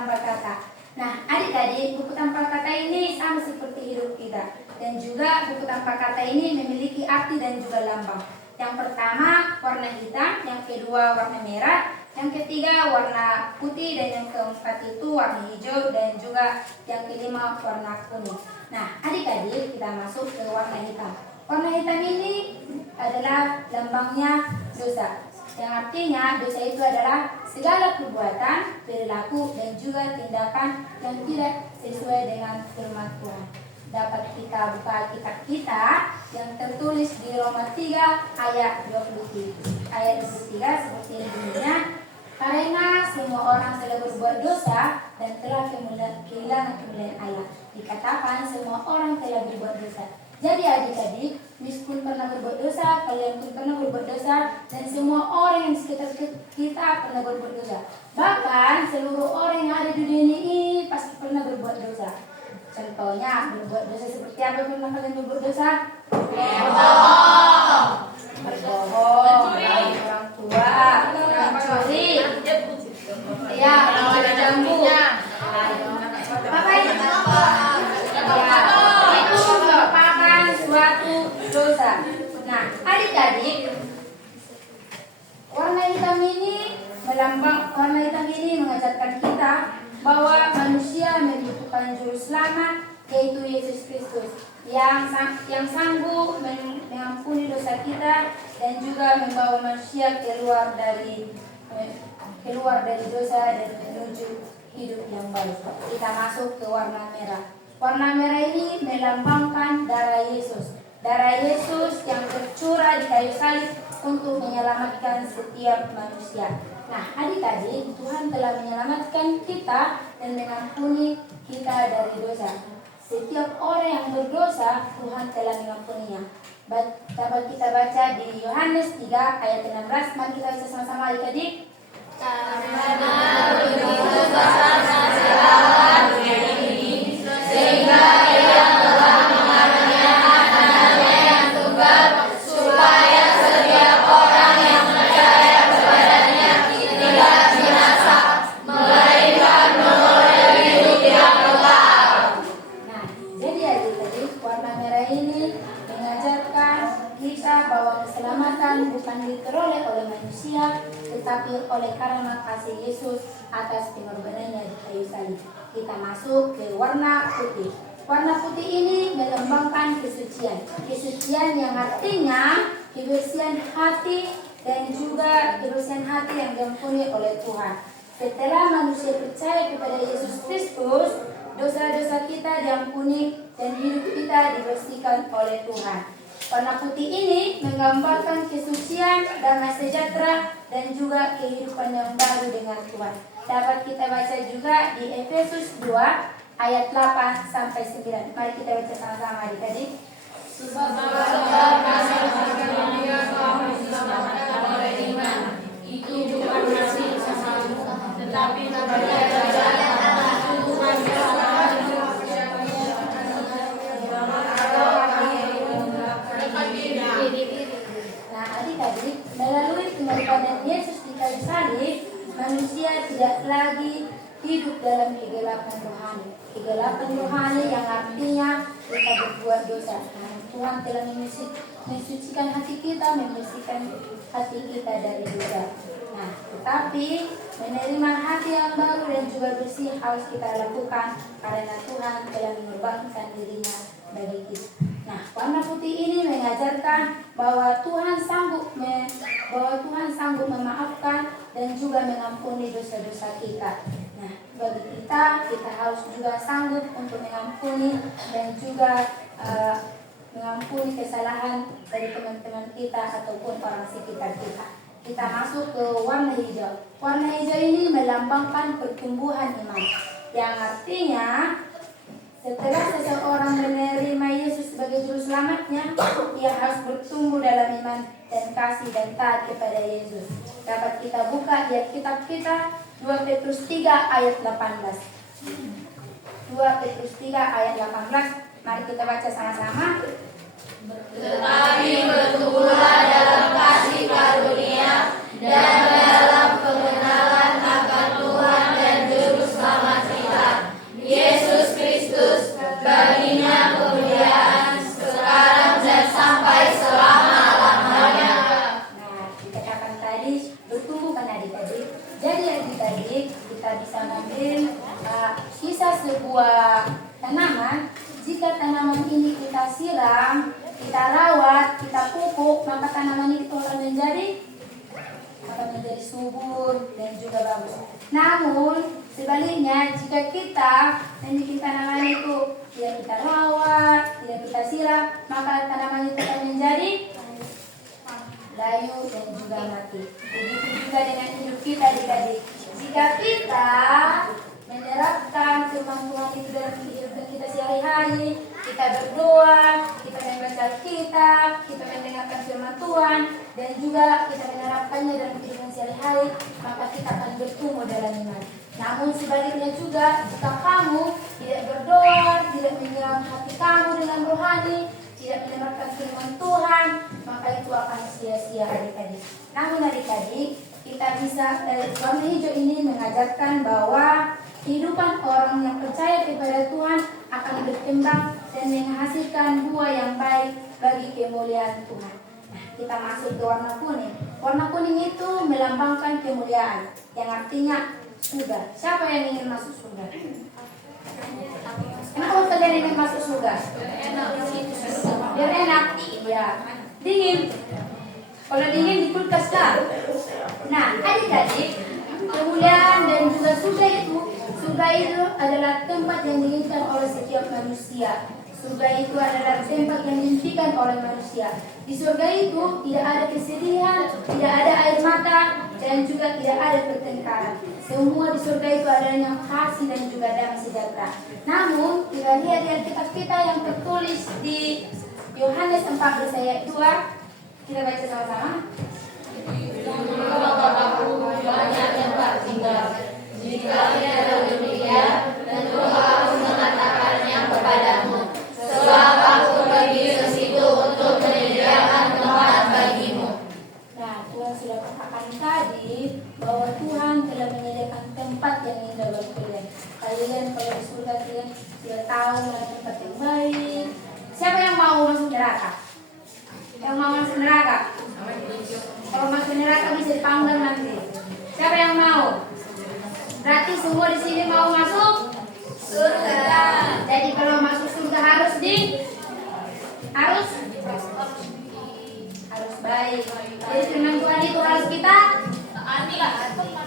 tanpa kata. Nah, adik-adik, buku tanpa kata ini sama seperti hidup kita. Dan juga buku tanpa kata ini memiliki arti dan juga lambang. Yang pertama warna hitam, yang kedua warna merah, yang ketiga warna putih, dan yang keempat itu warna hijau, dan juga yang kelima warna kuning. Nah, adik-adik, kita masuk ke warna hitam. Warna hitam ini adalah lambangnya dosa. Yang artinya dosa itu adalah segala perbuatan, perilaku, dan juga tindakan yang tidak sesuai dengan firman Tuhan. Dapat kita buka Alkitab kita yang tertulis di Roma 3 ayat 23. Ayat 23 seperti ini bunyinya, karena semua orang telah berbuat dosa dan telah kehilangan kemuliaan Allah. Dikatakan semua orang telah berbuat dosa. Jadi adik-adik, meskipun pernah berbuat dosa, kalian pun pernah berbuat dosa, dan semua orang yang di sekitar kita pernah berbuat dosa. Bahkan seluruh orang yang ada di dunia ini pasti pernah berbuat dosa. Contohnya, berbuat dosa seperti apa pernah kalian berbuat dosa? Berbohong, melawan orang tua, mencuri, ya, mencuri jambu. Apa itu? Itu merupakan suatu dosa. Nah, adik-adik, warna hitam ini mengajarkan kita bahwa manusia membutuhkan juru selamat, yaitu Yesus Kristus, yang sanggup mengampuni dosa kita dan juga membawa manusia keluar dari dosa dan menuju hidup yang baik. Kita masuk ke warna merah. Warna merah ini melambangkan darah Yesus. Darah Yesus yang tercurah di kayu salib untuk menyelamatkan setiap manusia. Nah, adik-adik, Tuhan telah menyelamatkan kita dan mengampuni kita dari dosa. Setiap orang yang berdosa, Tuhan telah mengampuninya. Dapat kita baca di Yohanes 3 ayat 16. Mari kita baca sama-sama adik-adik. Karena begitu besarnya segala dunia ini, sehingga Ia telah mengaruniakan anaknya yang tunggal, supaya setiap orang yang percaya kepadanya tidak binasa, melainkan menoleh hidup yang kekal. Nah, jadi adik-adik, warna merah ini mengajarkan kita bahwa keselamatan bukan diperoleh oleh manusia, tetapi oleh karena kasih Yesus atas pengorbanannya di kayu salib. Kita masuk ke warna putih. Warna putih ini melambangkan kesucian. Kesucian yang artinya kebersihan hati dan juga kebersihan hati yang diampuni oleh Tuhan. Setelah manusia percaya kepada Yesus Kristus, dosa-dosa kita diampuni dan hidup kita dibersihkan oleh Tuhan. Warna putih ini menggambarkan kesucian, damai sejahtera, dan juga kehidupan yang baru dengan Tuhan. Dapat kita baca juga di Efesus 2 ayat 8 sampai 9. Mari kita baca sama-sama adik-adik. Sebab kasih karunia kamu diselamatkan oleh iman, itu bukan hasil usahamu, tetapi karunia dari Allah. Tuhan kesalahan Nah, adik-adik, melalui pengorbanan Yesus di kayu salib, manusia tidak lagi hidup dalam kegelapan rohani. Kegelapan rohani yang artinya kita berbuat dosa. Nah, Tuhan telah mensucikan hati kita, membersihkan hati kita dari dosa. Nah, tetapi menerima hati yang baru dan juga bersih harus kita lakukan karena Tuhan telah mengorbankan dirinya bagi kita. Nah, warna putih ini mengajarkan bahwa Tuhan sanggup memaafkan dan juga mengampuni dosa-dosa kita. Nah, bagi kita harus juga sanggup untuk mengampuni dan juga mengampuni kesalahan dari teman-teman kita ataupun orang sekitar kita. Kita masuk ke warna hijau. Warna hijau ini melambangkan pertumbuhan iman, yang artinya setelah seseorang menerima Yesus sebagai juru selamatnya, ia harus bertumbuh dalam iman dan kasih dan taat kepada Yesus. Dapat kita buka di kitab kita 2 Petrus 3 ayat 18. 2 Petrus 3 ayat 18. Mari kita baca sama-sama. Tetapi bertumbuhlah dalam kasih karunia dan dalam pengenalan akan Tuhan dan Juru Selamat tanaman ini kita siram, kita rawat, kita pupuk, maka tanaman itu akan menjadi subur dan juga bagus. Namun sebaliknya, jika kita membuat tanaman itu tidak kita rawat, tidak kita siram, maka tanaman itu akan menjadi layu dan juga mati. Begitu juga dengan hidup kita, adik-adik. Jika kita menerapkan firman Tuhan itu dalam kehidupan kita sehari-hari, kita berdoa, kita membaca Alkitab, kita mendengarkan firman Tuhan, dan juga kita menerapkannya dalam kehidupan sehari-hari, maka kita akan bertumbuh dalam iman. Namun sebaliknya juga, jika kamu tidak berdoa, tidak menyiram hati kamu dengan rohani, tidak mendengarkan firman Tuhan, maka itu akan sia-sia, adik-adik. Namun adik-adik, kita bisa warna hijau ini mengajarkan bahwa kehidupan orang yang percaya kepada Tuhan akan berkembang dan menghasilkan buah yang baik bagi kemuliaan Tuhan. Nah, kita masuk ke warna kuning. Warna kuning itu melambangkan kemuliaan, yang artinya surga. Siapa yang ingin masuk surga? Kenapa kalian ingin masuk surga? Biar enak. Ya. Dingin. Kalau dingin di kulkas lah. Nah, adik-adik, kemuliaan dan juga surga itu adalah tempat yang diinginkan oleh setiap manusia. Surga itu adalah tempat yang diimpikan oleh manusia. Di surga itu tidak ada kesedihan, tidak ada air mata, dan juga tidak ada pertengkaran. Semua di surga itu adanya kasih dan juga damai sejahtera. Namun, kita lihat di Alkitab kita yang tertulis di Yohanes 14 ayat 2, kita baca sama-sama. Banyak tempat tinggal. Jika tidak demikian, tentu aku mengatakannya kepadamu. Sebab aku pergi ke situ untuk menyediakan tempat bagimu. Nah, Tuhan sudah katakan tadi bahwa Tuhan telah menyediakan tempat yang indah bagi kalian. Kalian kalau di surga kalian sudah tahu mana tempat yang baik. Siapa yang mau masuk neraka? Yang mau masuk neraka? Kalau masuk neraka bisa dipanggil nanti. Siapa yang mau? Berarti semua di sini mau masuk surga. Jadi kalau masuk surga harus baik. Jadi firman Tuhan itu harus kita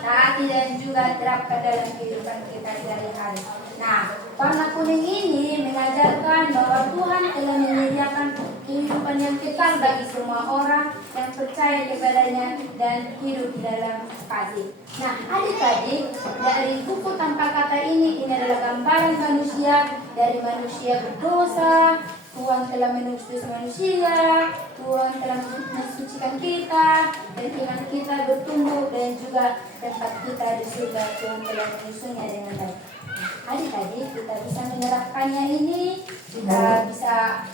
taati dan juga terapkan dalam kehidupan kita sehari-hari. Nah, warna kuning ini mengajarkan bahwa Tuhan telah menyediakan kehidupan yang kekal bagi semua orang yang percaya kepadanya dan hidup di dalam kasih. Nah, adik-adik, dari buku tanpa kata ini adalah gambaran manusia, dari manusia berdosa. Tuhan telah menebus manusia, Tuhan telah mensucikan kita, dan iman kita bertumbuh, dan juga tempat kita di surga Tuhan telah menyusunnya dengan baik. Adik-adik, kita bisa menerapkannya ini, kita bisa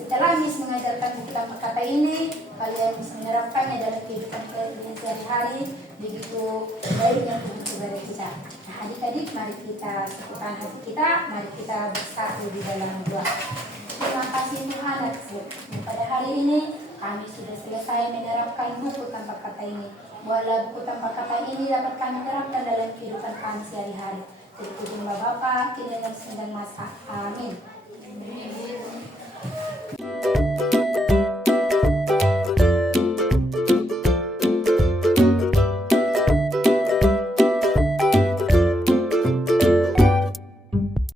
setelah Miss mengajarkan kita kata ini, kalian bisa menerapkannya dalam kehidupan kalian sehari-hari, begitu baiknya untuk saudara kita. Nah, adik-adik, mari kita sekutan hati kita, mari kita bersatu di dalam doa. Terima kasih Tuhan pada hari ini kami sudah selesai menerapkan buku tanpa kata ini. Buatlah buku tanpa kata ini dapat kami terapkan dalam kehidupan kami sehari-hari. Terpujilah Bapa, kini dan masa. Amin.